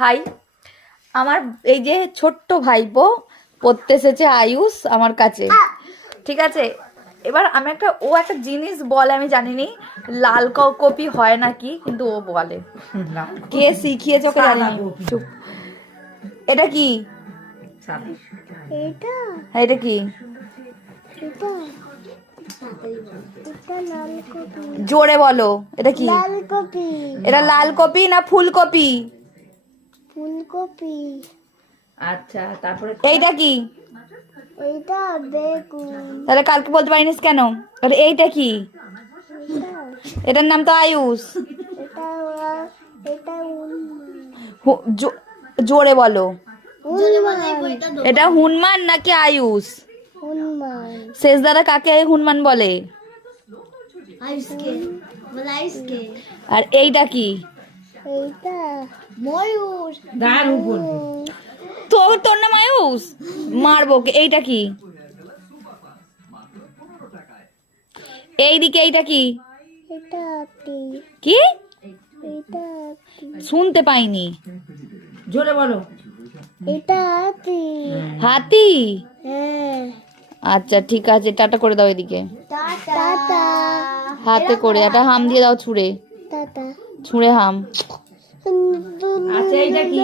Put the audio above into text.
High, আমার এই যে ছোট্ট ভাইপো পড়তে এসেছে আয়ুষ আমার কাছে, ঠিক আছে। এবার আমি একটা জিনিস বলে, আমি জানিনি লাল কপি হয় নাকি, কিন্তু ও বলে। কে শিখিয়েছে ওকে জানিনি। চুপ। এটা কি? এটা কি? জোরে বলো, এটা কি? এটা লাল কপি না ফুলকপি? ফুলকপি। আচ্ছা, তারপরে এইটা কি? এইটা বেগুন। তাহলে কালকে বলতে পারিনিস কেন? আর এইটা কি? এটার নাম তো আয়ুষ। এটা এটা জোরে বলো। হনুমান। এটা হনুমান নাকি আয়ুষ? হনুমান। শেষ দ্বারা কাকে হনুমান বলে? আয়ুষকে বলে আয়ুষকে। আর এইটা কি? এইটা ময়ূর। তোর নাম আয়ুষ? মারবো। এইটা কি? এইদিকে এইটা কি? এটা হাতি। কি? এটা শুনতে পাইনি, জোরে বলো। এটা হাতি। হাতি? হ্যাঁ। আচ্ছা ঠিক আছে, টাটা করে দাও এদিকে। টাটা। হাতে করে একটা হাম দিয়ে দাও, ছুঁড়ে টাটা। ছুঁড়ে হাম। আচ্ছা এইটা কি?